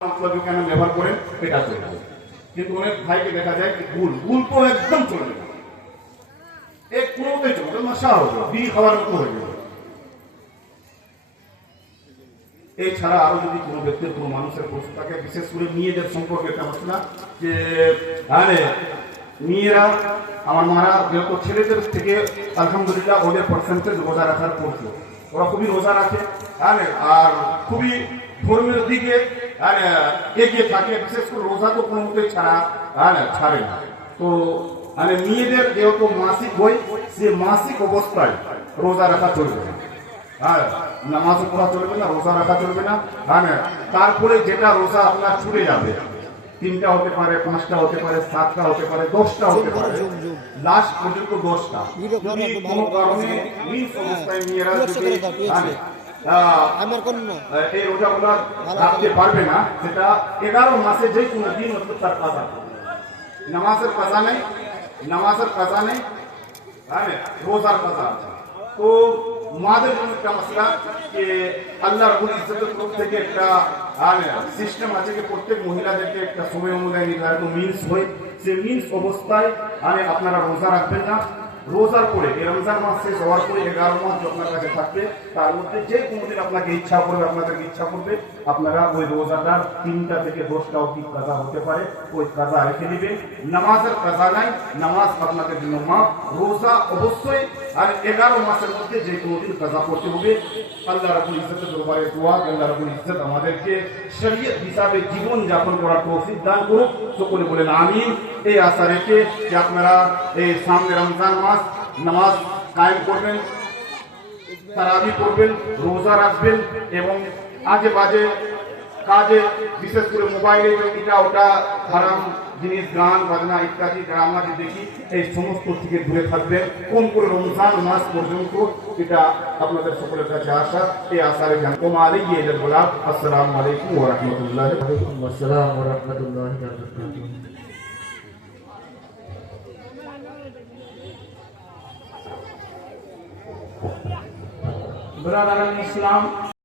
কেন ব্যবহার করেন এটা চলবে, কিন্তু অনেক ভাইকে দেখা যায় ভুল ভুল তো একদম চলবে না, এক কোনোটাই চলবে মশা হবে বিড়ি খাওয়ার মতো হয়ে যাবে। এছাড়া আরো যদি কোনো ব্যক্তির কোনো মানুষের প্রশ্ন থাকে, বিশেষ করে মেয়েদের সম্পর্কে একটা মশলা যে আরে মেয়েরা আমার মারা যেহেতু ছেলেদের থেকে আলহামদুলিল্লাহ ওদের পার্সেন্টেজ রোজা রাখার করছে, ওরা খুবই রোজা রাখে আর খুবই ধর্মের দিকে এগিয়ে থাকে, বিশেষ করে রোজা তো কোনো মতেই ছাড়ে না। তো মেয়েদের যেহেতু মাসিক বই, সে মাসিক অবস্থায় রোজা রাখা চলবে না, নামাজও পড়া চলবে না, রোজা রাখা চলবে না। তারপরে যেটা রোজা আপনার ছুটে যাবে, 3টা হতে পারে, 5টা হতে পারে, 7টা হতে পারে, 10টা হতে পারে, লাস্ট পর্যন্ত 10টা। যদি কোনো কারণে মিস অবস্থায় মেয়েরা যদি এই রোজাগুলো রাখতে পারবে না, সেটা 11 মাসে যে কোনো দিন অর্থাৎ তার কাজা, নামাজের কাজা নেই, রোজার কাজা আছে। তো মাদের জন্য একটা মশলা যে আল্লাহ রাব্বুল ইজ্জতের তরফ থেকে একটা সিস্টেম আছে যে প্রত্যেক মহিলাদেরকে একটা সময় অনুযায়ী নির্ধারিত মিন্স হয়, সেই মিন্স অবস্থায় আপনারা রোজা রাখবেন না। রোজার পরে রমজান মাস শেষ হওয়ার পরে 11 মাস আপনার কাছে থাকবে, তার মধ্যে যে কোনোদিন আপনাকে ইচ্ছা করবে, আপনাদেরকে ইচ্ছা করবে, আপনারা ওই রোজাটার 3টা থেকে 10টা অবধি কাজা হতে পারে, ওই কাজা রেখে দিবেন। নামাজের কাজা নাই, নামাজ আপনাদের জন্য মাফ। রোজা অবশ্যই 11 মাসের মধ্যে যে কোনোদিন কাজা করতে হবে। আল্লাহ রাব্বুল ইজ্জতের দরবারে দোয়া, আল্লাহ রাব্বুল ইজ্জত আমাদেরকে শরীয়ত হিসাবে জীবন যাপন করার তৌফিক দান করুক। সকলে বলেন আমিন। এই আশা রেখে যে আপনারা এই সামনে রমজান মাস নামাজ কায়েম করবেন, তারাবি করবেন, রোজা রাখবেন এবং আজে বাজে কাজে, বিশেষ করে মোবাইলে এটা ওটা হারাম জিনিস, গান বাজনা ইত্যাদি ড্রামা যে দেখি, এই সমস্ত থেকে দূরে থাকবেন কোন করে রমজান মাস পর্যন্ত। এটা আপনাদের সকলের কাছে আশা, এই আশা রেখে তোমারই গিয়ে বললাম আসসালামু আলাইকুম ওয়া রাহমাতুল্লাহি ওয়া বারাকাতুহু। ব্রাদার ইসলাম